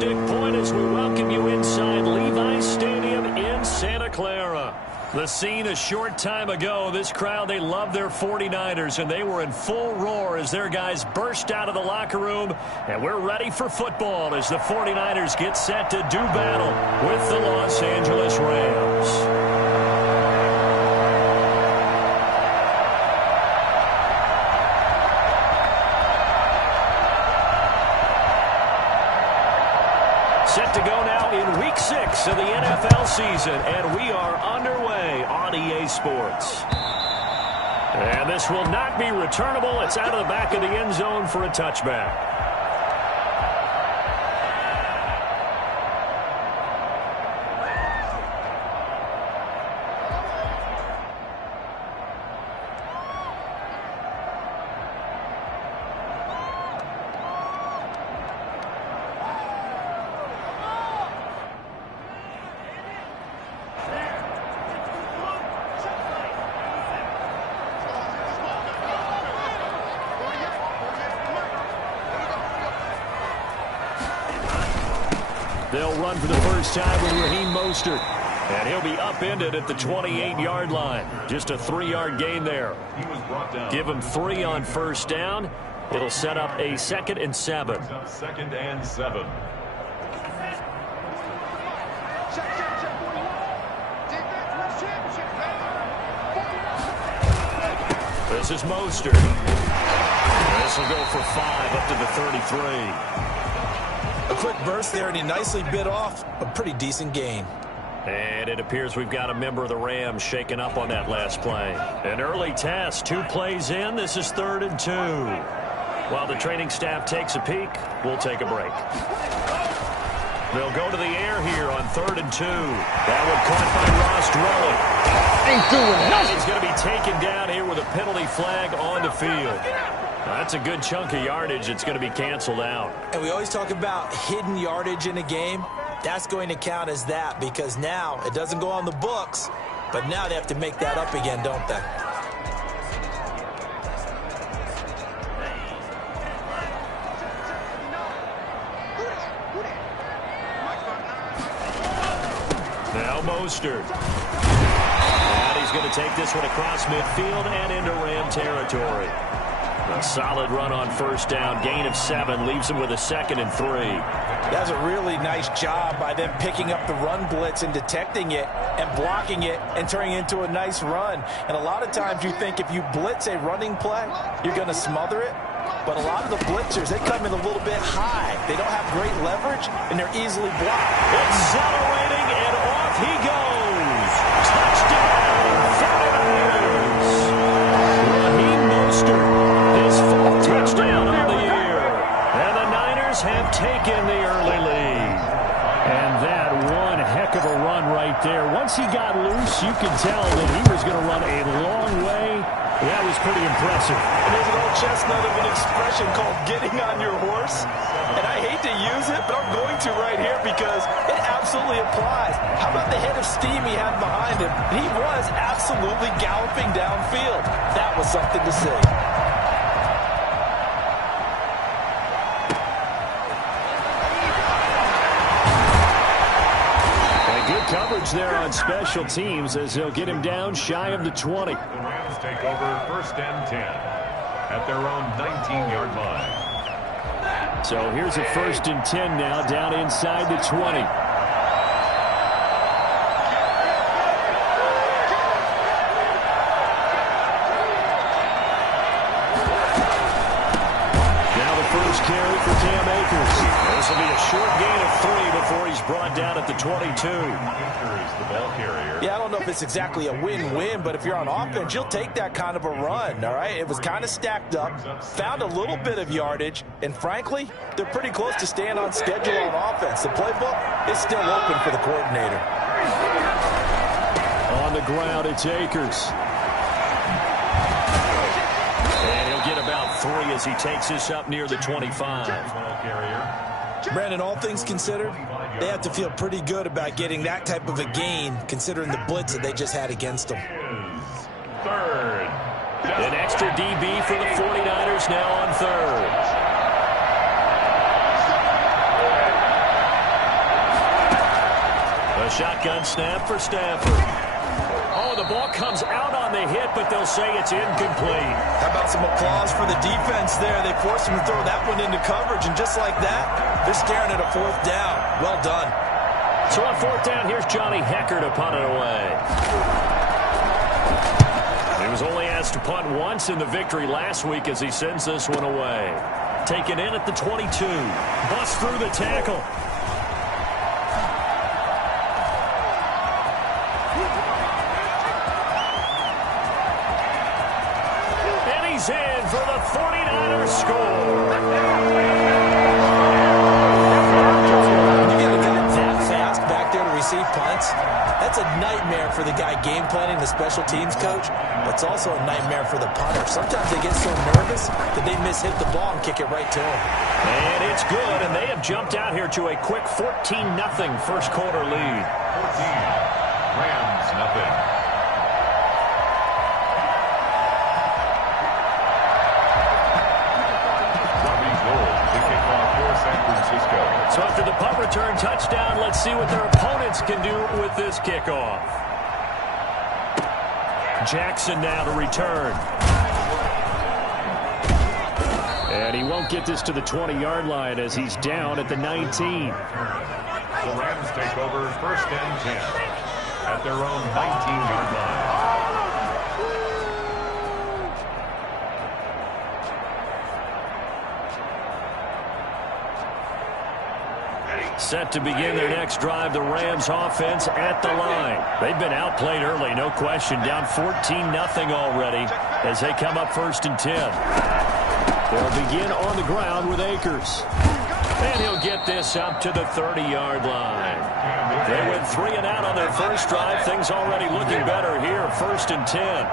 Stick Point as we welcome you inside Levi's Stadium in Santa Clara. The scene a short time ago, this crowd, they love their 49ers, and they were in full roar as their guys burst out of the locker room. And we're ready for football as the 49ers get set to do battle with the Los Angeles Rams. Set to go now in Week 6 of the NFL season, and we are underway on EA Sports. And this will not be returnable. It's out of the back of the end zone for a touchback. They'll run for the first time with Raheem Mostert. And he'll be upended at the 28-yard line. Just a 3-yard gain there. Give him 3 on first down. It'll set up a 2nd and 7. 2nd and 7. This is Mostert. This will go for 5 up to the 33. A quick burst there, and he nicely bit off a pretty decent gain. And it appears we've got a member of the Rams shaken up on that last play. An early test, 2 plays in. This is 3rd and 2. While the training staff takes a peek, we'll take a break. They'll go to the air here on 3rd and 2. That one caught by Ross Dwelly. Ain't doing nothing. He's going to be taken down here with a penalty flag on the field. That's a good chunk of yardage. It's going to be canceled out. And we always talk about hidden yardage in a game. That's going to count as that because now it doesn't go on the books, but now they have to make that up again, don't they? Now Mostert. And he's going to take this one across midfield and into Ram territory. A solid run on first down. Gain of 7 leaves him with a 2nd and 3. That's a really nice job by them picking up the run blitz and detecting it and blocking it and turning it into a nice run. And a lot of times you think if you blitz a running play, you're going to smother it. But a lot of the blitzers, they come in a little bit high. They don't have great leverage, and they're easily blocked. Accelerating, and off he goes. Touchdown, 49ers. Raheem Mostert. Touchdown on the year. And the Niners have taken the early lead. And that one heck of a run right there. Once he got loose, you could tell that he was going to run a long way. That was pretty impressive. And there's an old chestnut of an expression called getting on your horse. And I hate to use it, but I'm going to right here because it absolutely applies. How about the head of steam he had behind him? He was absolutely galloping downfield. That was something to see. Coverage there on special teams as they'll get him down shy of the 20. The Rams take over 1st and 10 at their own 19-yard line. So here's a 1st and 10 now down inside the 20. Now the first carry for Cam Akers. This will be a short gain of 3 before he's brought down at the 22. Yeah, I don't know if it's exactly a win-win, but if you're on offense, you'll take that kind of a run, all right? It was kind of stacked up, found a little bit of yardage, and frankly, they're pretty close to staying on schedule on offense. The playbook is still open for the coordinator. On the ground, it's Akers. And he'll get about 3 as he takes this up near the 25. Brandon, all things considered, they have to feel pretty good about getting that type of a gain, considering the blitz that they just had against them. 3rd. An extra DB for the 49ers now on 3rd. A shotgun snap for Stafford. Oh, the ball comes out on the hit, but they'll say it's incomplete. How about some applause for the defense there? They forced him to throw that one into coverage, and just like that, they're staring at a 4th down. Well done. So on 4th down, here's Johnny Hecker to punt it away. He was only asked to punt once in the victory last week as he sends this one away. Taken in at the 22. Bust through the tackle. And he's in for the 49ers score. Punts. That's a nightmare for the guy game planning, the special teams coach. That's also a nightmare for the punter. Sometimes they get so nervous that they mishit the ball and kick it right to him. And it's good, and they have jumped out here to a quick 14-0 first quarter lead. 14, Rams nothing. So after the punt return touchdown, let's see what their opponents can do with this kickoff. Jackson now to return. And he won't get this to the 20-yard line as he's down at the 19. The Rams take over 1st and 10 at their own 19-yard line. Set to begin their next drive, the Rams offense at the line. They've been outplayed early, no question. Down 14-0 already as they come up 1st and 10. They'll begin on the ground with Akers. And he'll get this up to the 30-yard line. They went 3 and out on their first drive. Things already looking better here, 1st and 10.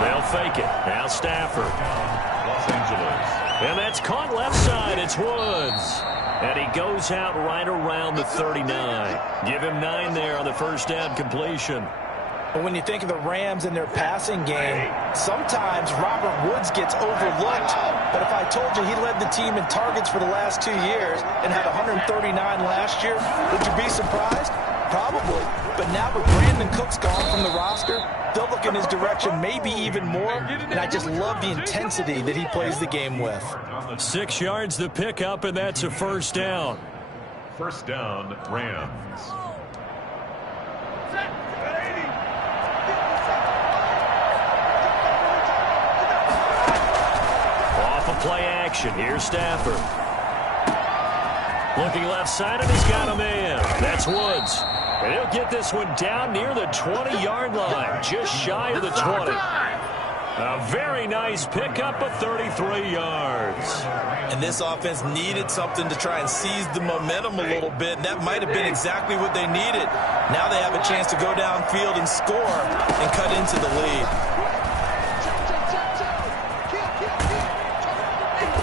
They'll fake it. Now Stafford. Los Angeles. And that's caught left side. It's Woods. And he goes out right around the 39. Give him 9 there on the first down completion. But when you think of the Rams and their passing game, sometimes Robert Woods gets overlooked. But if I told you he led the team in targets for the last 2 years and had 139 last year, would you be surprised? Probably. But now with Brandon Cooks gone from the roster, they'll look in his direction maybe even more. And I just love the intensity that he plays the game with. 6 yards the pickup, and that's a first down. First down, Rams. Off of play action. Here's Stafford. Looking left side, and he's got a man. That's Woods. And he'll get this one down near the 20-yard line, just shy of the 20. A very nice pickup of 33 yards. And this offense needed something to try and seize the momentum a little bit, and that might have been exactly what they needed. Now they have a chance to go downfield and score and cut into the lead.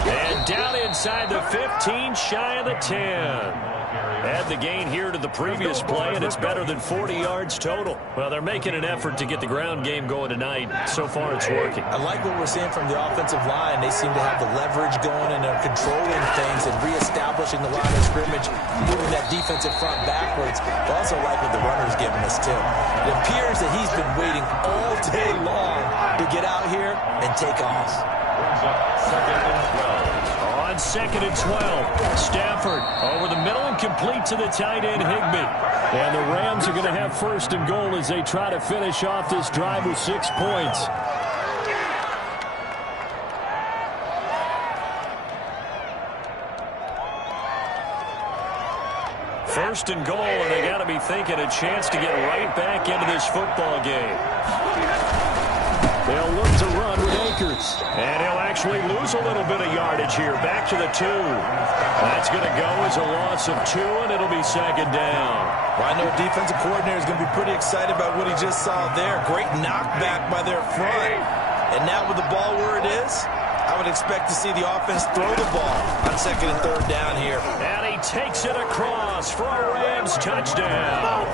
And down inside the 15, shy of the 10. Add the gain here to the previous play, and it's better than 40 yards total. Well, they're making an effort to get the ground game going tonight. So far, it's working. I like what we're seeing from the offensive line. They seem to have the leverage going, and they're controlling things and reestablishing the line of scrimmage, moving that defensive front backwards. I also like what the runner's giving us, too. It appears that he's been waiting all day long to get out here and take off. Brings up 2nd and 12. On 2nd and 12, Stafford over the middle and complete to the tight end, Higbee. And the Rams are going to have 1st and goal as they try to finish off this drive with 6 points. First and goal, and they got to be thinking a chance to get right back into this football game. They'll look to run with Akers. And he'll actually lose a little bit of yardage here. Back to the 2. That's going to go as a loss of 2, and it'll be 2nd down. Well, I know a defensive coordinator is going to be pretty excited about what he just saw there. Great knockback by their front. And now with the ball where it is, I would expect to see the offense throw the ball on 2nd and 3rd down here. And he takes it across for a Rams touchdown.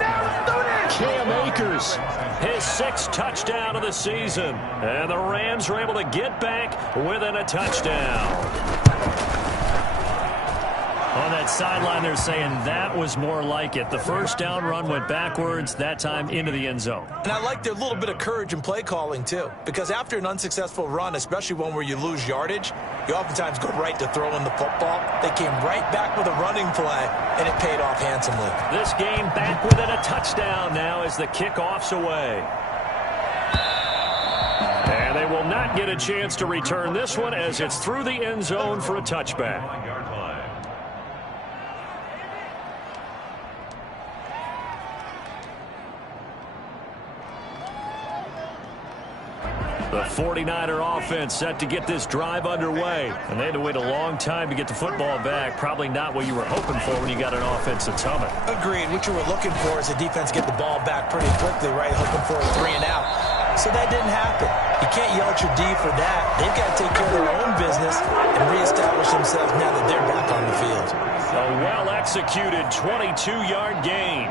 Cam Akers, his 6th touchdown of the season. And the Rams are able to get back within a touchdown. On that sideline, they're saying that was more like it. The first down run went backwards, that time into the end zone. And I like their little bit of courage in play calling, too, because after an unsuccessful run, especially one where you lose yardage, you oftentimes go right to throwing the football. They came right back with a running play, and it paid off handsomely. This game back within a touchdown now as the kickoff's away. And they will not get a chance to return this one as it's through the end zone for a touchback. The 49er offense set to get this drive underway. And they had to wait a long time to get the football back. Probably not what you were hoping for when you got an offense that's humming. Agreed. What you were looking for is the defense get the ball back pretty quickly, right? Hoping for a 3 and out. So that didn't happen. You can't yell at your D for that. They've got to take care of their own business and reestablish themselves now that they're back on the field. A well-executed 22-yard gain.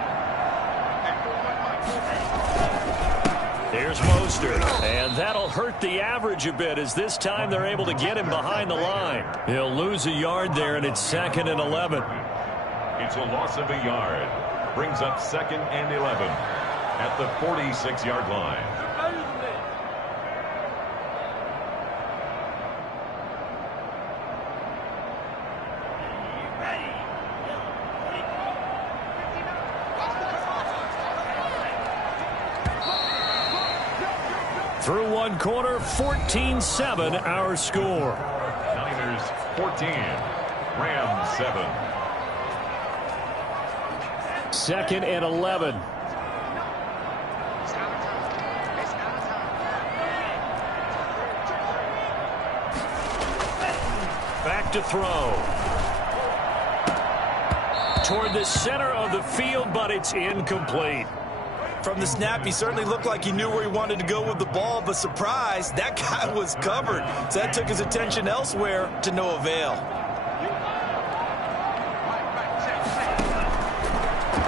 Here's Mostert, and that'll hurt the average a bit as this time they're able to get him behind the line. He'll lose a yard there, and it's 2nd and 11. It's a loss of a yard. Brings up 2nd and 11 at the 46-yard line. Through one quarter, 14-7 our score. Niners 14, Rams 7. 2nd and 11. Back to throw. Toward the center of the field, but it's incomplete. From the snap, he certainly looked like he knew where he wanted to go with the ball, but surprise, that guy was covered. So that took his attention elsewhere to no avail.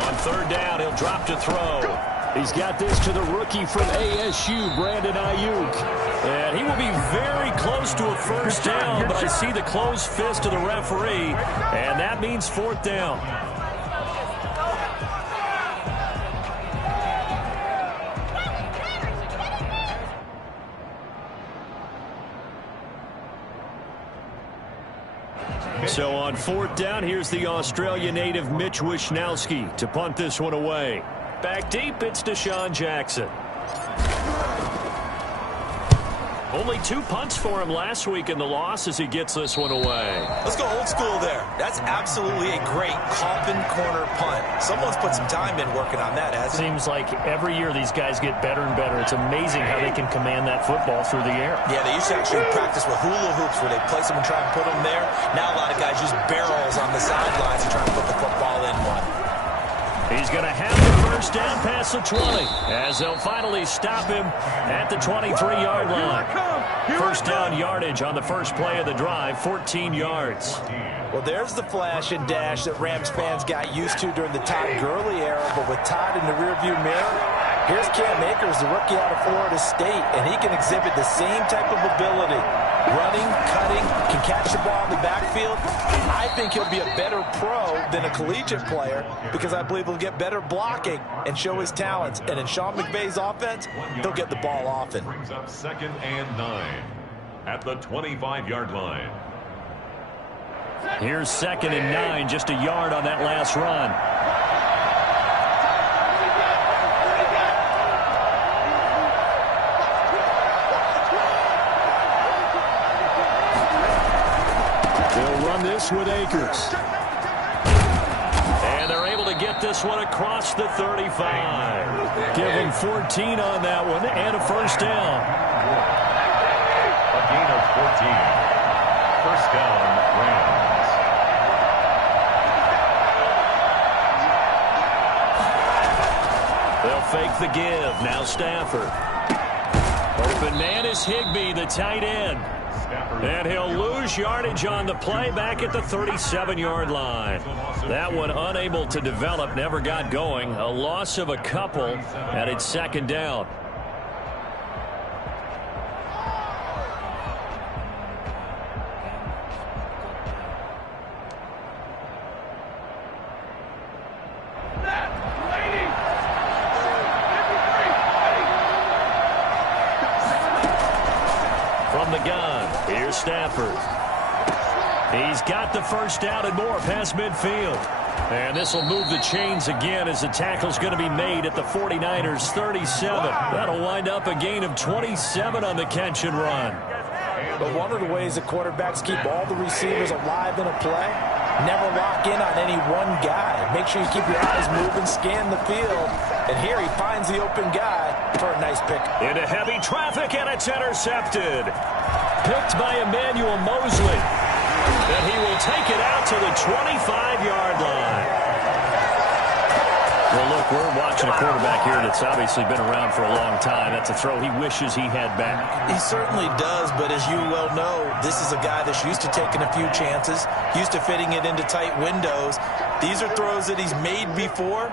On 3rd down, he'll drop to throw. He's got this to the rookie from ASU, Brandon Ayuk. And he will be very close to a first down, but I see the closed fist of the referee, and that means 4th down. So on 4th down, here's the Australia native Mitch Wishnowsky to punt this one away. Back deep, it's Deshaun Jackson. Only 2 punts for him last week in the loss as he gets this one away. Let's go old school there. That's absolutely a great coffin corner punt. Someone's put some time in working on that, hasn't it? Seems like every year these guys get better and better. It's amazing how they can command that football through the air. Yeah, they used to actually practice with hula hoops where they place them and try and put them there. Now a lot of guys use barrels on the sidelines to try and put the football in one. He's going to have the first down past the 20 as they'll finally stop him at the 23-yard line. First down yardage on the first play of the drive, 14 yards. Well, there's the flash and dash that Rams fans got used to during the Todd Gurley era, but with Todd in the rearview mirror, here's Cam Akers, the rookie out of Florida State, and he can exhibit the same type of ability. Running, cutting, can catch the ball in the backfield. I think he'll be a better pro than a collegiate player because I believe he'll get better blocking and show his talents. And in Sean McVay's offense, he'll get the ball often. Brings up 2nd and 9 at the 25-yard line. Here's 2nd and 9, just a yard on that last run. This with Akers. And they're able to get this one across the 35. Give them 14 on that one and a first down. A gain of 14. First down, Rams. They'll fake the give. Now Stafford. Open man is Higbee, the tight end. And he'll lose yardage on the play back at the 37-yard line. That one unable to develop, never got going. A loss of a couple, and it's 2nd down. Stafford. He's got the first down and more past midfield. And this will move the chains again as the tackle's going to be made at the 49ers 37. That'll wind up a gain of 27 on the catch and run. But one of the ways that quarterbacks keep all the receivers alive in a play, never lock in on any one guy. Make sure you keep your eyes moving, scan the field. And here he finds the open guy for a nice pick. Into heavy traffic, and it's intercepted. Picked by Emmanuel Mosley. And he will take it out to the 25-yard line. Well, look, we're watching a quarterback here that's obviously been around for a long time. That's a throw he wishes he had back. He certainly does, but as you well know, this is a guy that's used to taking a few chances, used to fitting it into tight windows. These are throws that he's made before.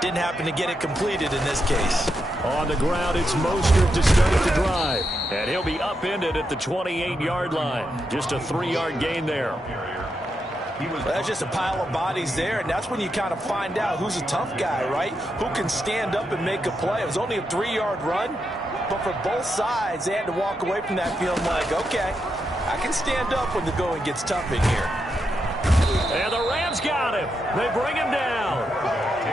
Didn't happen to get it completed in this case. On the ground, it's Mostert to start the drive. And he'll be upended at the 28-yard line. Just a 3-yard gain there. Well, that's just a pile of bodies there, and that's when you kind of find out who's a tough guy, right? Who can stand up and make a play. It was only a 3-yard run, but for both sides, they had to walk away from that feeling like, okay, I can stand up when the going gets tough in here. And the Rams got him. They bring him down.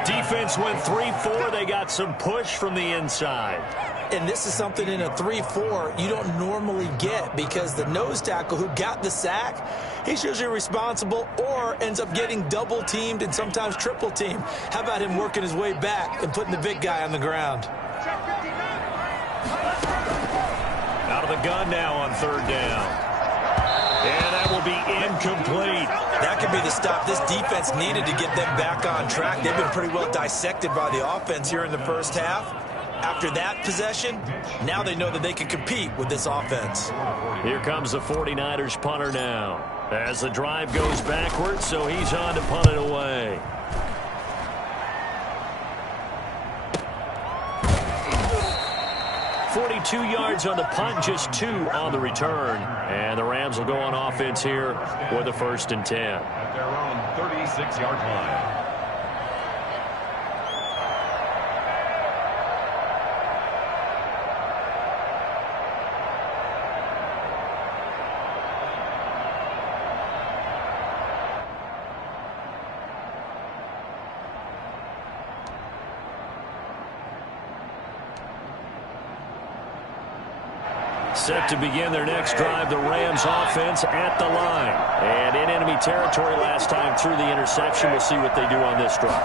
Defense went 3-4. They got some push from the inside. And this is something in a 3-4 you don't normally get because the nose tackle who got the sack, he's usually responsible or ends up getting double-teamed and sometimes triple-teamed. How about him working his way back and putting the big guy on the ground? Out of the gun now on third down. And that will be incomplete. That could be the stop this defense needed to get them back on track. They've been pretty well dissected by the offense here in the first half. After that possession, now they know that they can compete with this offense. Here comes the 49ers punter now. As the drive goes backwards, so he's on to punt it away. .42 yards on the punt, just 2 on the return. And the Rams will go on offense here with a 1st and 10. At their own 36-yard line. Set to begin their next drive, the Rams offense at the line. And in enemy territory last time through the interception. We'll see what they do on this drive.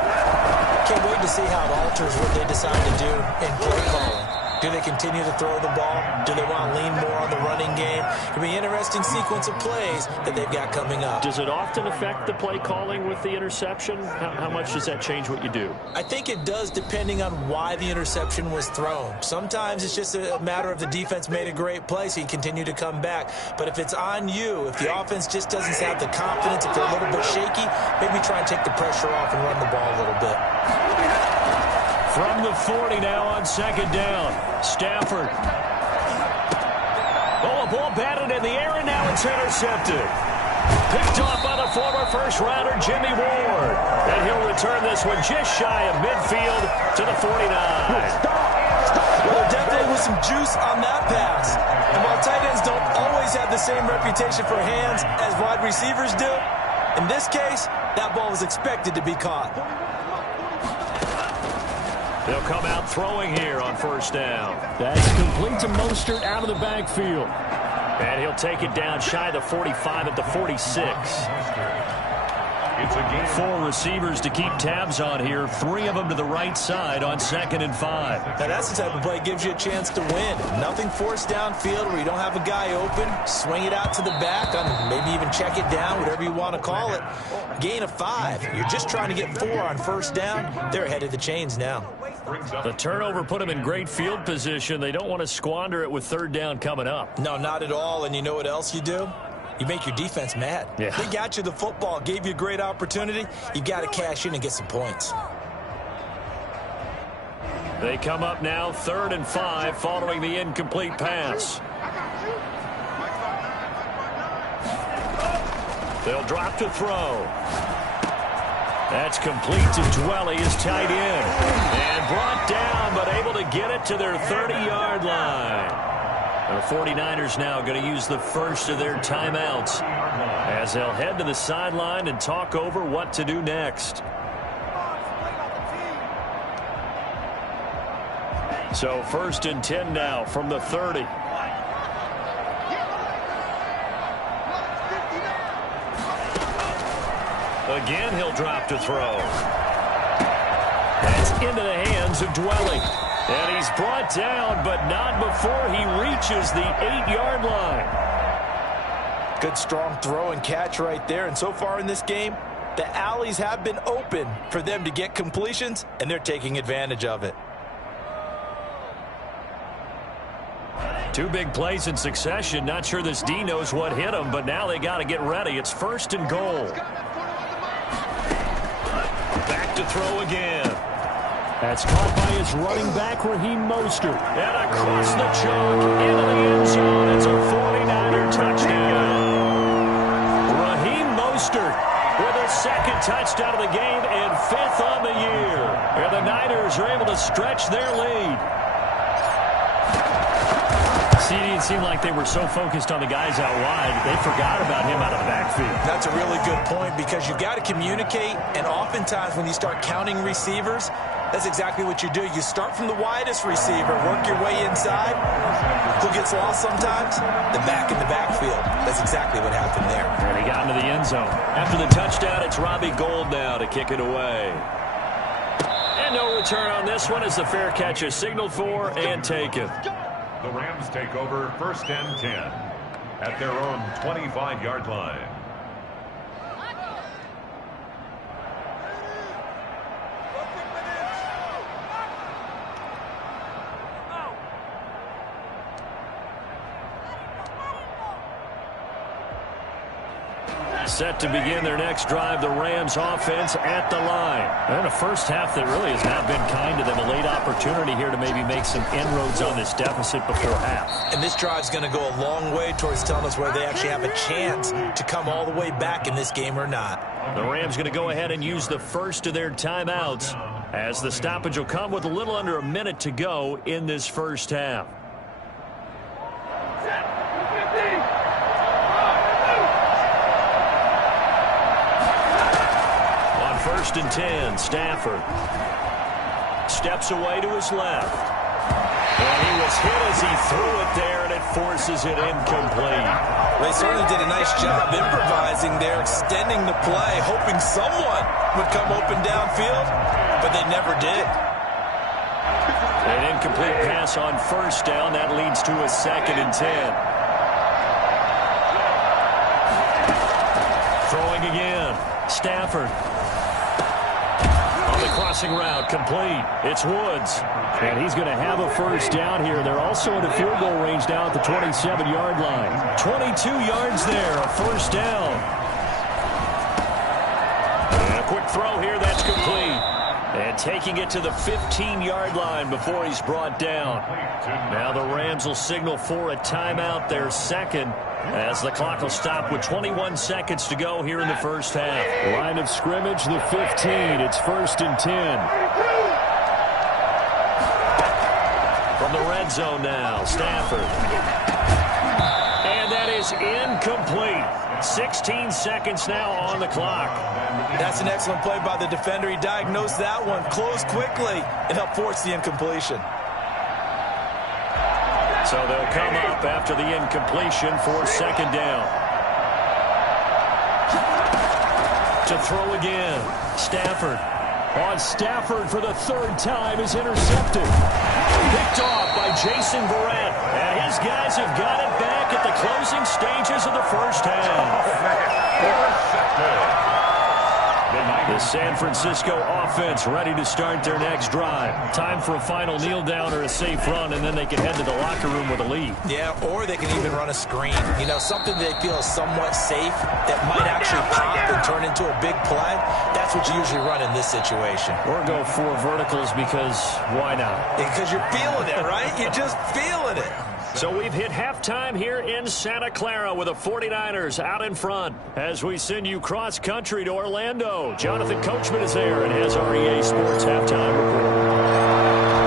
Can't wait to see how it alters what they decide to do in play calling. Do they continue to throw the ball? Do they want to lean more on the running game? It'll be an interesting sequence of plays that they've got coming up. Does it often affect the play calling with the interception? How much does that change what you do? I think it does depending on why the interception was thrown. Sometimes it's just a matter of the defense made a great play, so you continue to come back. But if it's on you, if the offense just doesn't have the confidence, if they're a little bit shaky, maybe try and take the pressure off and run the ball a little bit. From the 40 now on 2nd down. Stafford. Oh, a ball batted in the air, and now it's intercepted. Picked off by the former first-rounder Jimmy Ward. And he'll return this one just shy of midfield to the 49. Well, there definitely was some juice on that pass. And while tight ends don't always have the same reputation for hands as wide receivers do, in this case, that ball was expected to be caught. They'll come out throwing here on 1st down. That's complete to Mostert out of the backfield. And he'll take it down shy of the 45 at the 46. It's a game. 4 receivers to keep tabs on here. 3 of them to the right side on 2nd and 5. Now, that's the type of play that gives you a chance to win. Nothing forced downfield where you don't have a guy open. Swing it out to the back, on maybe even check it down, whatever you want to call it. Gain of 5. You're just trying to get 4 on 1st down. They're ahead of the chains now. The turnover put them in great field position. They don't want to squander it with 3rd down coming up. No, not at all. And you know what else you do? You make your defense mad. Yeah. They got you the football, gave you a great opportunity. You got to cash in and get some points. They come up now 3rd and 5 following the incomplete pass. They'll drop to throw. That's complete to Dwelly, is tight end. And brought down, but able to get it to their 30-yard line. The 49ers now going to use the first of their timeouts as they'll head to the sideline and talk over what to do next. So 1st and 10 now from the 30. Again, he'll drop to throw. That's into the hands of Dwelly. And he's brought down, but not before he reaches the 8-yard line. Good strong throw and catch right there. And so far in this game, the alleys have been open for them to get completions, and they're taking advantage of it. 2 big plays in succession. Not sure this D knows what hit him, but now they got to get ready. It's 1st and goal. Back to throw again. That's caught by his running back, Raheem Mostert. And across the chalk into the end zone. It's a 49er touchdown. Raheem Mostert with his 2nd touchdown of the game and 5th on the year. And the Niners are able to stretch their lead. See, it didn't seem like they were so focused on the guys out wide, they forgot about him out of the backfield. That's a really good point because you've got to communicate, and oftentimes when you start counting receivers, that's exactly what you do. You start from the widest receiver, work your way inside. Who gets lost sometimes? The back in the backfield. That's exactly what happened there. And he got into the end zone. After the touchdown, it's Robbie Gould now to kick it away. And no return on this one as the fair catch is signaled for and taken. The Rams take over 1st and 10 at their own 25-yard line. Set to begin their next drive, the Rams offense at the line. And a first half that really has not been kind to them. A late opportunity here to maybe make some inroads on this deficit before half. And this drive's going to go a long way towards telling us whether they actually have a chance to come all the way back in this game or not. The Rams going to go ahead and use the first of their timeouts as the stoppage will come with a little under a minute to go in this first half. First and 10, Stafford steps away to his left. And he was hit as he threw it there, and it forces it incomplete. They certainly did a nice job improvising there, extending the play, hoping someone would come open downfield, but they never did. An incomplete pass on first down. That leads to a 2nd and 10. Throwing again. Stafford. The crossing route complete. It's Woods. And he's going to have a first down here. They're also in a field goal range now at the 27-yard line. 22 yards there, a first down. And a quick throw here, that's complete. And taking it to the 15-yard line before he's brought down. Now the Rams will signal for a timeout, their 2nd, as the clock will stop with 21 seconds to go here in the first half. Line of scrimmage, the 15. It's 1st and 10. From the red zone now, Stafford. And that is incomplete. 16 seconds now on the clock. That's an excellent play by the defender. He diagnosed that one, closed quickly, and helped force the incompletion. So they'll come up after the incompletion for 2nd down. To throw again. Stafford. On Stafford for the 3rd time is intercepted. Picked off by Jason Verrett. And his guys have got it back at the closing stages of the first half. The San Francisco offense ready to start their next drive. Time for a final kneel down or a safe run, and then they can head to the locker room with a lead. Yeah, or they can even run a screen. You know, something they feel is somewhat safe that might actually pop and turn into a big play. That's what you usually run in this situation. Or go 4 verticals because why not? Because you're feeling it, right? You're just feeling it. So we've hit halftime here in Santa Clara with the 49ers out in front as we send you cross-country to Orlando. Jonathan Coachman is there and has our EA Sports halftime report.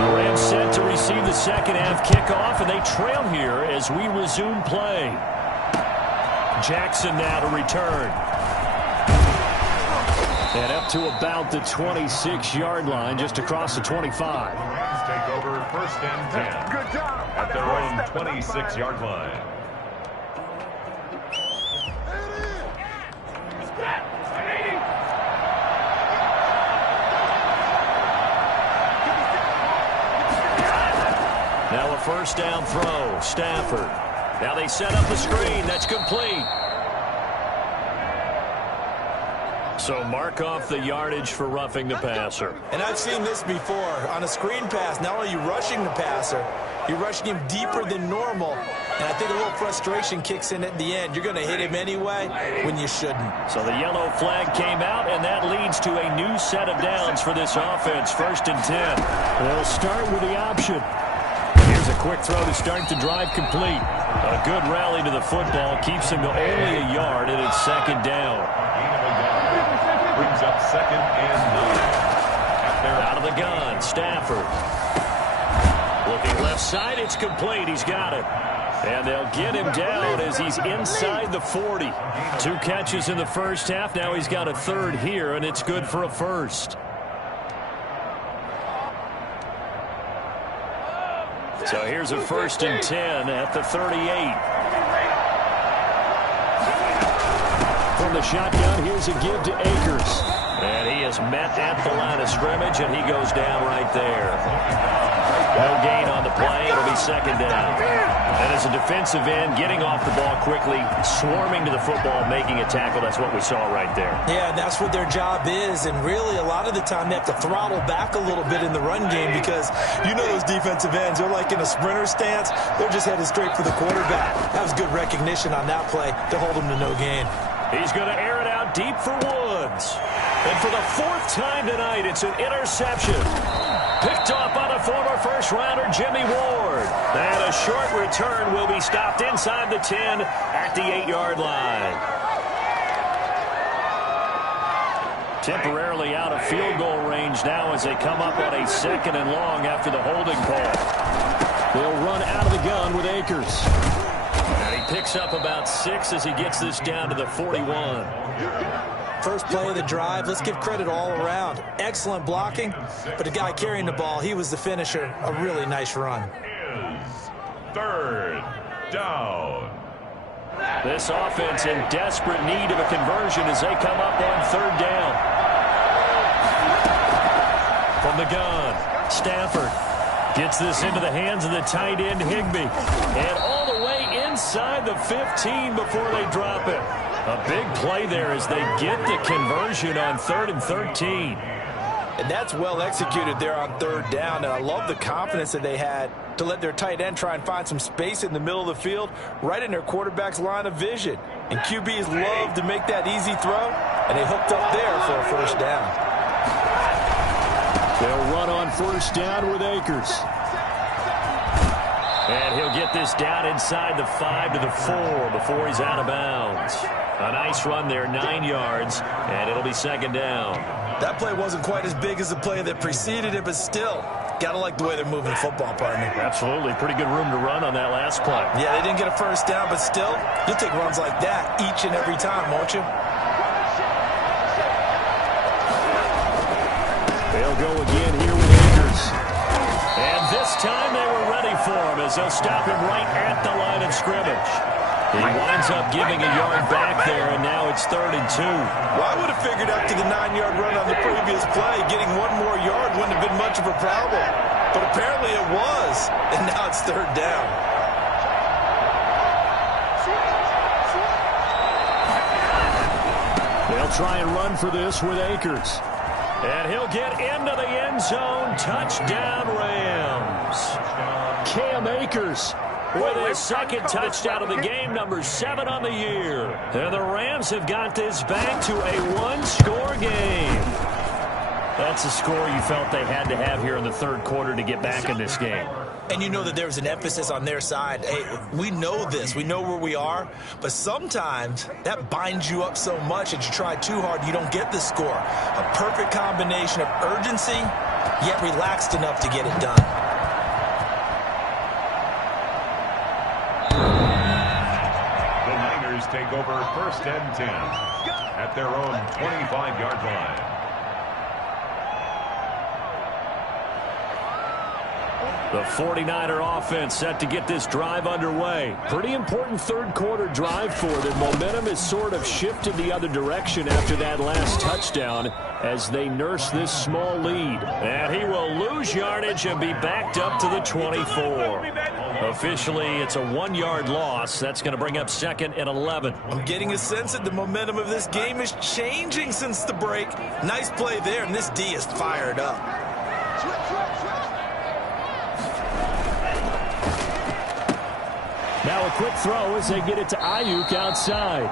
The Rams set to receive the the second half kickoff, and they trail here as we resume play. Jackson now to return. And up to about the 26-yard line, just across the 25. Rams take over first and 10 at their own 26-yard line. Now a first down throw, Stafford. Now they set up the screen. That's complete. So mark off the yardage for roughing the passer. And I've seen this before. On a screen pass, not only are you rushing the passer, you're rushing him deeper than normal. And I think a little frustration kicks in at the end. You're going to hit him anyway when you shouldn't. So the yellow flag came out, and that leads to a new set of downs for this offense. First and 10. They'll start with the option. Here's a quick throw to start the drive complete. A good rally to the football keeps him to only a yard, and it's second down. Brings up second and 9. Out of the gun, Stafford. Looking left side, it's complete. He's got it. And they'll get him down as he's inside the 40. 2 catches in the first half. Now he's got a third here, and it's good for a first. So here's a first and 10 at the 38. From the shotgun, here's a give to Akers. And he is met at the line of scrimmage, and he goes down right there. No gain on the play. It'll be second down. And as a defensive end, getting off the ball quickly, swarming to the football, making a tackle. That's what we saw right there. Yeah, that's what their job is. And really, a lot of the time, they have to throttle back a little bit in the run game because you know those defensive ends, they're like in a sprinter stance. They're just headed straight for the quarterback. That was good recognition on that play to hold him to no gain. He's going to air it out deep for Woods. And for the 4th time tonight, it's an interception. Picked off by the former first-rounder Jimmy Ward. And a short return will be stopped inside the 10 at the 8-yard line. Temporarily out of field goal range now as they come up on a 2nd and long after the holding call. They'll run out of the gun with Akers. And he picks up about 6 as he gets this down to the 41. First play of the drive, let's give credit all around. Excellent blocking, but the guy carrying the ball, he was the finisher. A really nice run. Third down. This offense in desperate need of a conversion as they come up on 3rd down. From the gun, Stafford gets this into the hands of the tight end Higbee. And all the way inside the 15 before they drop it. A big play there as they get the conversion on 3rd and 13. And that's well executed there on 3rd down. And I love the confidence that they had to let their tight end try and find some space in the middle of the field, right in their quarterback's line of vision. And QBs love to make that easy throw, and they hooked up there for a first down. They'll run on 1st down with Akers. And he'll get this down inside the 5 to the 4 before he's out of bounds. A nice run there, 9 yards, and it'll be 2nd down. That play wasn't quite as big as the play that preceded it, but still, got to like the way they're moving the football, partner. Absolutely. Pretty good room to run on that last play. Yeah, they didn't get a first down, but still, you'll take runs like that each and every time, won't you? They'll go again here with Akers. And this time they were ready for him as they'll stop him right at the line of scrimmage. He winds up giving a yard back there, and now it's 3rd and 2. Well, I would have figured after the 9-yard run on the previous play, getting 1 more yard wouldn't have been much of a problem. But apparently it was, and now it's 3rd down. They'll try and run for this with Akers. And he'll get into the end zone. Touchdown, Rams. Cam Akers with his 2nd touchdown of the game, number 7 on the year. And the Rams have got this back to a 1-score game. That's a score you felt they had to have here in the 3rd quarter to get back in this game. And you know that there's an emphasis on their side. Hey, we know this. We know where we are. But sometimes that binds you up so much that you try too hard, you don't get the score. A perfect combination of urgency, yet relaxed enough to get it done. take over 1st and 10 at their own 25-yard line. The 49er offense set to get this drive underway. Pretty important third quarter drive for them. Momentum has sort of shifted the other direction after that last touchdown as they nurse this small lead. And he will lose yardage and be backed up to the 24. Officially, it's a 1-yard loss. That's going to bring up 2nd and 11. I'm getting a sense that the momentum of this game is changing since the break. Nice play there, and this D is fired up. Now a quick throw as they get it to Ayuk outside.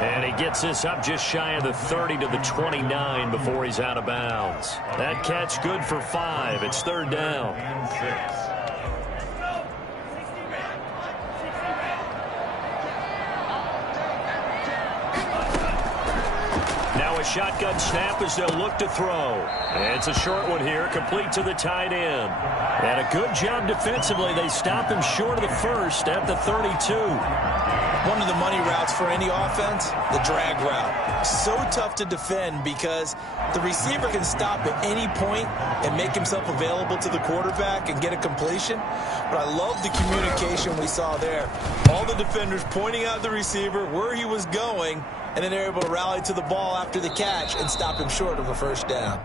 And he gets this up just shy of the 30 to the 29 before he's out of bounds. That catch good for 5. It's 3rd down. And 6. Now a shotgun snap as they'll look to throw. And it's a short one here, complete to the tight end. And a good job defensively. They stop him short of the first at the 32. One of the money routes for any offense, the drag route. So tough to defend because the receiver can stop at any point and make himself available to the quarterback and get a completion. But I love the communication we saw there. All the defenders pointing out the receiver, where he was going, and then they're able to rally to the ball after the catch and stop him short of a 1st down.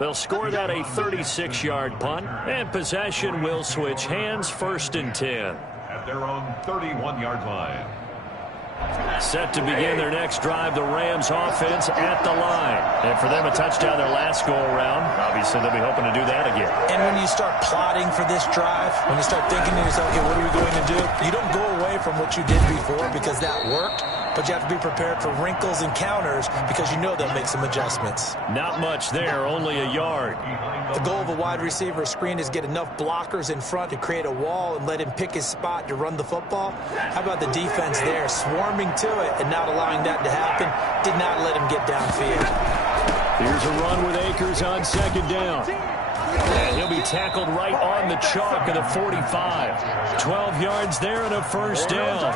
They'll score that a 36-yard punt, and possession will switch hands, 1st and 10. At their own 31-yard line. Set to begin their next drive, the Rams offense at the line. And for them, a touchdown their last go-around. Obviously, they'll be hoping to do that again. And when you start plotting for this drive, when you start thinking to yourself, okay, what are we going to do? You don't go away from what you did before because that worked. But you have to be prepared for wrinkles and counters because you know they'll make some adjustments. Not much there, only a yard. The goal of a wide receiver screen is get enough blockers in front to create a wall and let him pick his spot to run the football. How about the defense there, swarming to it and not allowing that to happen? Did not let him get downfield. Here's a run with Akers on 2nd down. And he'll be tackled right on the chalk of the 45. 12 yards there and a 1st down.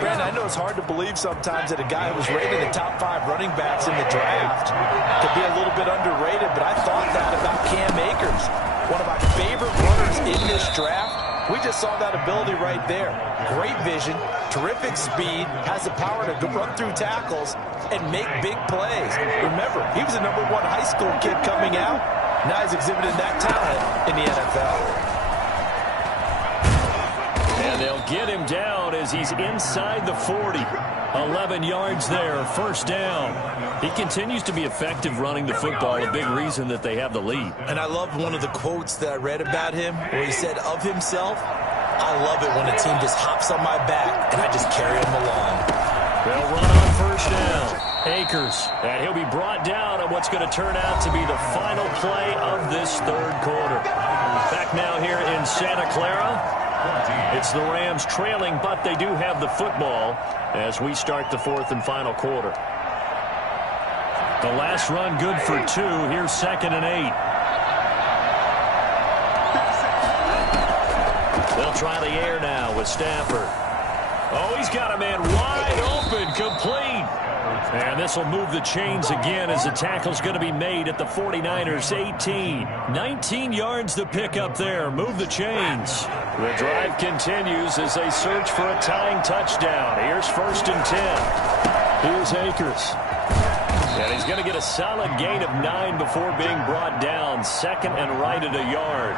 Brandon, I know it's hard to believe sometimes that a guy who was rated the top 5 running backs in the draft could be a little bit underrated, but I thought that about Cam Akers. One of my favorite runners in this draft. We just saw that ability right there. Great vision, terrific speed, has the power to run through tackles and make big plays. Remember, he was a #1 high school kid coming out. Now he's exhibited that talent in the NFL. And they'll get him down as he's inside the 40. 11 yards there, 1st down. He continues to be effective running the football, a big reason that they have the lead. And I love one of the quotes that I read about him where he said of himself, I love it when a team just hops on my back and I just carry him along. They'll run on 1st down. Akers, and he'll be brought down on what's going to turn out to be the final play of this 3rd quarter. Back now here in Santa Clara. It's the Rams trailing, but they do have the football as we start the 4th and final quarter. The last run good for 2. Here's 2nd and 8. They'll try the air now with Stafford. Oh, he's got a man wide open, complete. And this will move the chains again as the tackle's going to be made at the 49ers 18. 19 yards to pick up there. Move the chains. The drive continues as they search for a tying touchdown. Here's 1st and 10. Here's Akers. And he's going to get a solid gain of 9 before being brought down. 2nd and right at a yard.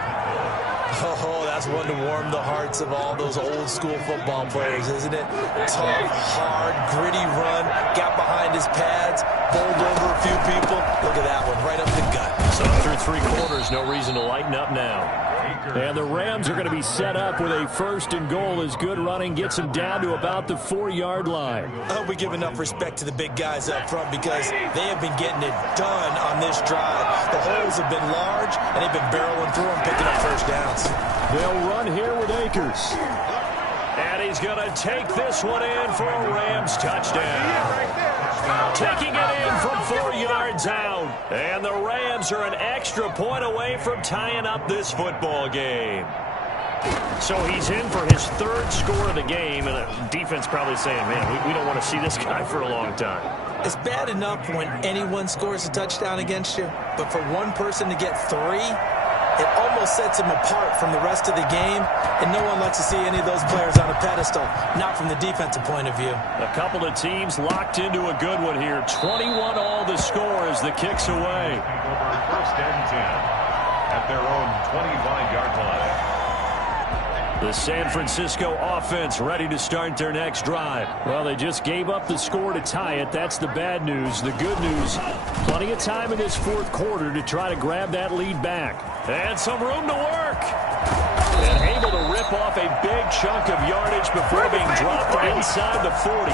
Oh, that's one to warm the hearts of all those old school football players, isn't it? Tough, hard, gritty run, got behind his pads, bowled over a few people. Look at that one, right up the gut. So through 3 quarters, no reason to lighten up now. And the Rams are going to be set up with a 1st and goal as good running gets them down to about the 4-yard line. I hope we give enough respect to the big guys up front because they have been getting it done on this drive. The holes have been large, and they've been barreling through them, picking up 1st downs. They'll run here with Akers. And he's going to take this one in for a Rams touchdown. Taking it in from 4 yards out. And the Rams are an extra point away from tying up this football game. So he's in for his third score of the game, and the defense probably saying, man, we don't want to see this guy for a long time. It's bad enough when anyone scores a touchdown against you, but for one person to get 3, it almost sets him apart from the rest of the game, and no one likes to see any of those players on a pedestal, not from the defensive point of view. A couple of teams locked into a good one here. 21 all the score as the kick's away. Over first and 10 at their own 25-yard line. The San Francisco offense ready to start their next drive. Well, they just gave up the score to tie it. That's the bad news. The good news, plenty of time in this fourth quarter to try to grab that lead back. And some room to work. And able to rip off a big chunk of yardage before being dropped inside the 40.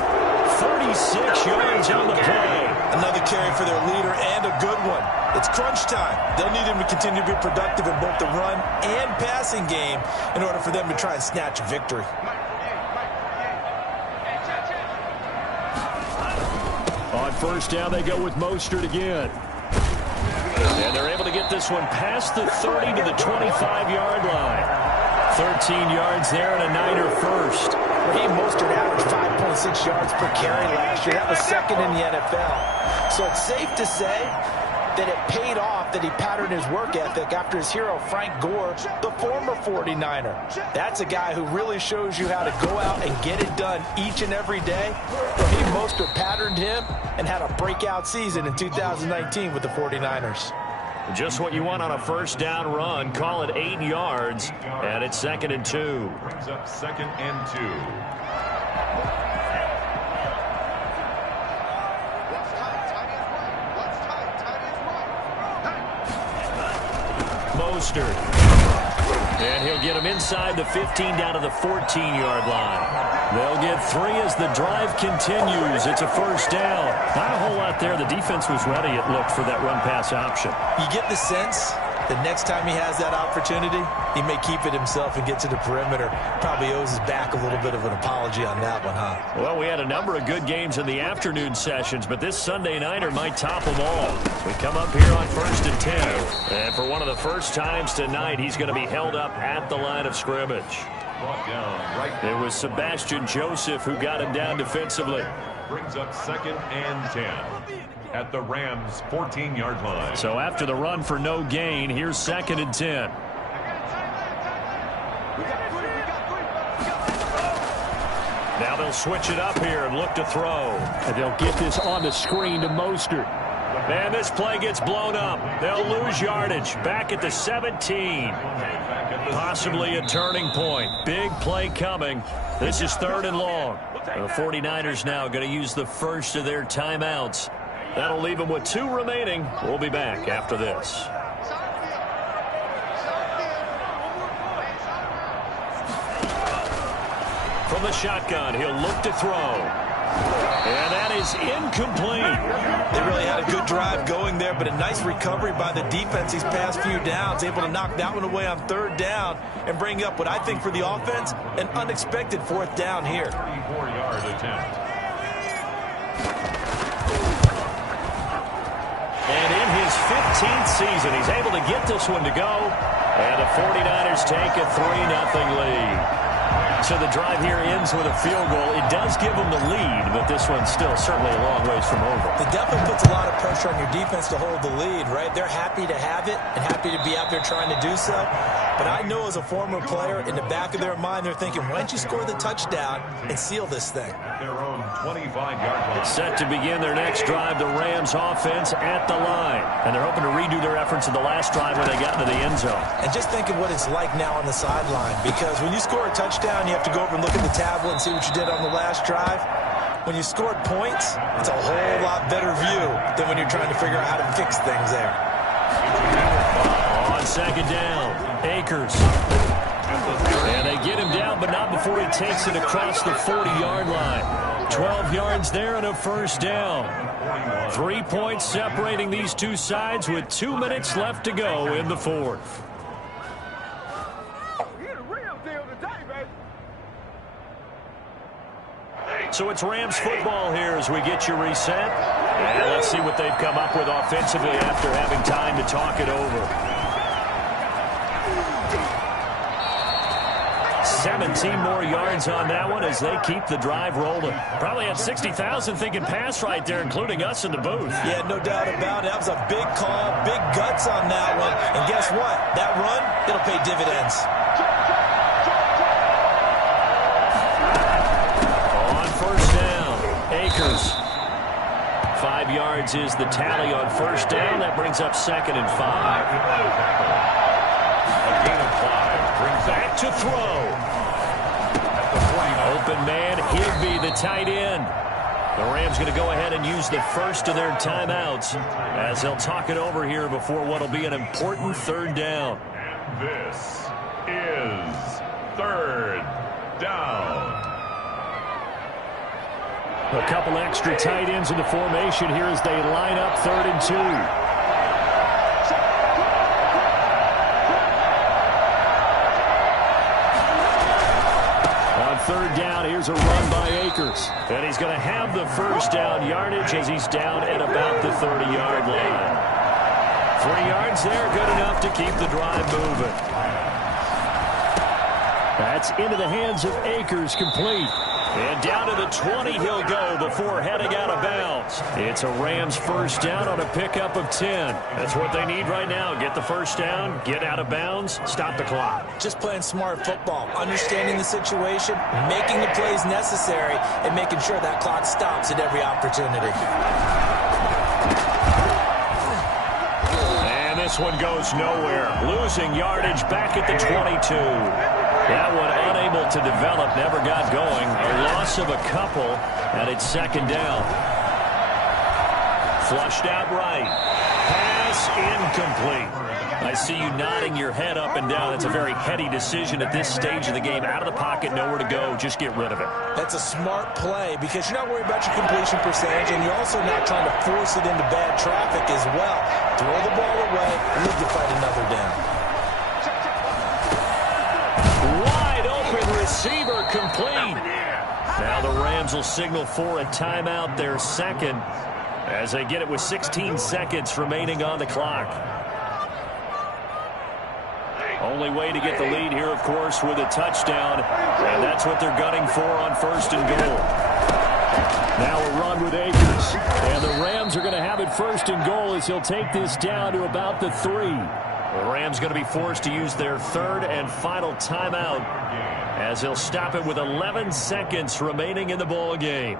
36 yards on the play. Another carry for their leader and a good one. It's crunch time. They'll need him to continue to be productive in both the run and passing game in order for them to try and snatch a victory. On first down, they go with Mostert again. And they're able to get this one past the 30 to the 25-yard line. 13 yards there and a Niner first. Raheem Mostert averaged 5.6 yards per carry last year. That was second in the NFL. So it's safe to say that it paid off that he patterned his work ethic after his hero Frank Gore, the former 49er. That's a guy who really shows you how to go out and get it done each and every day. Raheem Mostert patterned him and had a breakout season in 2019 with the 49ers. Just what you want on a first down run. Call it 8 yards, and it's 2nd and 2. Brings up 2nd and 2. Mostert. And he'll get him inside the 15 down to the 14-yard line. They'll get 3 as the drive continues. It's a first down. Not a whole lot there. The defense was ready, it looked, for that run-pass option. You get the sense that next time he has that opportunity, he may keep it himself and get to the perimeter. Probably owes his back a little bit of an apology on that one, huh? Well, we had a number of good games in the afternoon sessions, but this Sunday nighter might top them all. We come up here on 1st and 10. And for one of the first times tonight, he's going to be held up at the line of scrimmage. Brought down right. It was Sebastian Joseph who got him down defensively. Brings up 2nd and 10 at the Rams' 14-yard line. So after the run for no gain, here's 2nd and 10. Now they'll switch it up here and look to throw. And they'll get this on the screen to Mostert. And this play gets blown up. They'll lose yardage. Back at the 17. Possibly a turning point. Big play coming. This is 3rd and long. The 49ers now going to use the first of their timeouts. That'll leave them with 2 remaining. We'll be back after this. From the shotgun, he'll look to throw. And that is incomplete. They really had a good drive going there, but a nice recovery by the defense these past few downs, able to knock that one away on 3rd down and bring up what I think for the offense, an unexpected 4th down here. 34-yard attempt. And in his 15th season, he's able to get this one to go. And the 49ers take a 3-0 lead. So the drive here ends with a field goal. It does give them the lead, but this one's still certainly a long ways from over. It definitely puts a lot of pressure on your defense to hold the lead, right? They're happy to have it and happy to be out there trying to do so. But I know as a former player, in the back of their mind, they're thinking, why don't you score the touchdown and seal this thing? Their own 25-yard line. Set to begin their next drive, the Rams offense at the line. And they're hoping to redo their efforts in the last drive where they got into the end zone. And just think of what it's like now on the sideline, because when you score a touchdown, you have to go over and look at the tablet and see what you did on the last drive. When you scored points, it's a whole lot better view than when you're trying to figure out how to fix things there. On 2nd down, Akers. And they get him down, but not before he takes it across the 40-yard line. 12 yards there and a first down. 3 points separating these two sides with 2 minutes left to go in the 4th. So it's Rams football here as we get you reset. And let's see what they've come up with offensively after having time to talk it over. 17 more yards on that one as they keep the drive rolling. Probably had 60,000 thinking pass right there, including us in the booth. Yeah, no doubt about it. That was a big call, big guts on that one. And guess what? That run, it'll pay dividends. On first down, Akers. 5 yards is the tally on first down. That brings up 2nd and 5. A gain of 5 brings Back to throw. Open man, Higbee, the tight end. The Rams going to go ahead and use the first of their timeouts as they'll talk it over here before what will be an important 3rd down. And this is 3rd down. A couple extra tight ends in the formation here as they line up 3rd and 2. On 3rd down, here's a run by Akers. And he's going to have the first down yardage as he's down at about the 30-yard line. 3 yards there, good enough to keep the drive moving. That's into the hands of Akers, complete. And down to the 20 he'll go before heading out of bounds. It's a Rams first down on a pickup of 10. That's what they need right now. Get the first down, get out of bounds, stop the clock. Just playing smart football, understanding the situation, making the plays necessary, and making sure that clock stops at every opportunity. And this one goes nowhere. Losing yardage back at the 22. That one unable to develop, never got going. A loss of a couple, and it's 2nd down. Flushed out right. Pass incomplete. I see you nodding your head up and down. It's a very heady decision at this stage of the game. Out of the pocket, nowhere to go. Just get rid of it. That's a smart play because you're not worried about your completion percentage, and you're also not trying to force it into bad traffic as well. Throw the ball away, live to fight another down. Receiver complete. Now the Rams will signal for a timeout, their 2nd, as they get it with 16 seconds remaining on the clock. Only way to get the lead here, of course, with a touchdown, and that's what they're gunning for on 1st and goal. Now a run with Akers, and the Rams are going to have it 1st and goal as he'll take this down to about the 3. The Rams going to be forced to use their 3rd and final timeout as he'll stop it with 11 seconds remaining in the ball game.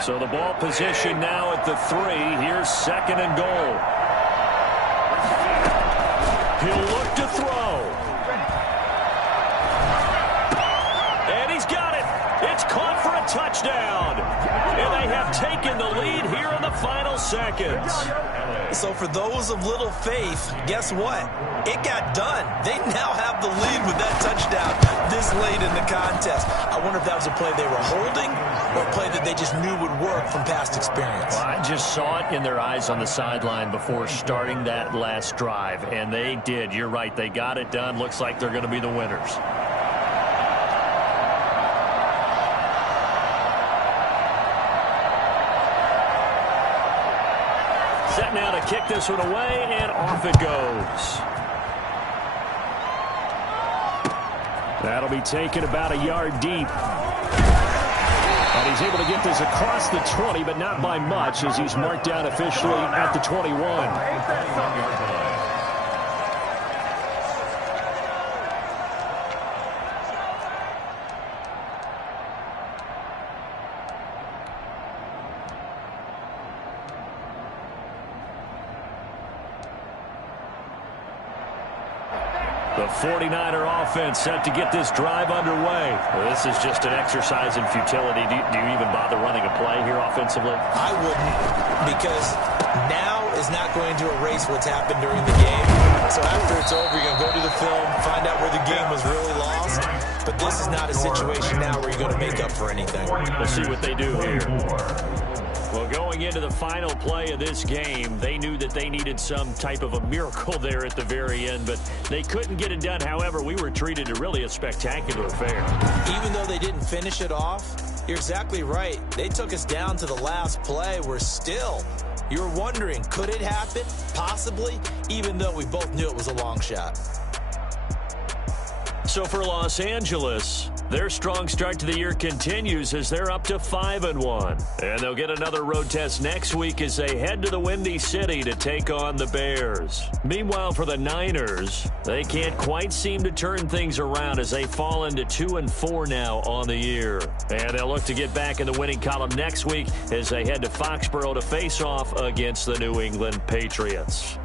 So the ball position now at the 3. Here's 2nd and goal. He'll look to throw. And he's got it. It's caught for a touchdown. And they have taken the lead here in the final seconds. So for those of little faith, guess what? It got done. They now have the lead with that touchdown this late in the contest. I wonder if that was a play they were holding or a play that they just knew would work from past experience. Well, I just saw it in their eyes on the sideline before starting that last drive, and they did. You're right. They got it done. Looks like they're going to be the winners. Set now to kick this one away, and off it goes. That'll be taken about a yard deep. And he's able to get this across the 20, but not by much, as he's marked down officially at the 21. The 49er offense set to get this drive underway. Well, this is just an exercise in futility. Do you even bother running a play here offensively? I wouldn't, because now is not going to erase what's happened during the game. So after it's over, you're going to go to the film, find out where the game was really lost. But this is not a situation now where you're going to make up for anything. We'll see what they do here. Well, going into the final play of this game, they knew that they needed some type of a miracle there at the very end, but they couldn't get it done. However, we were treated to really a spectacular affair. Even though they didn't finish it off, you're exactly right. They took us down to the last play. We're still, you were wondering, could it happen? Possibly, even though we both knew it was a long shot. So for Los Angeles, their strong start to the year continues as they're up to 5-1. And they'll get another road test next week as they head to the Windy City to take on the Bears. Meanwhile, for the Niners, they can't quite seem to turn things around as they fall into 2-4 now on the year. And they'll look to get back in the winning column next week as they head to Foxborough to face off against the New England Patriots.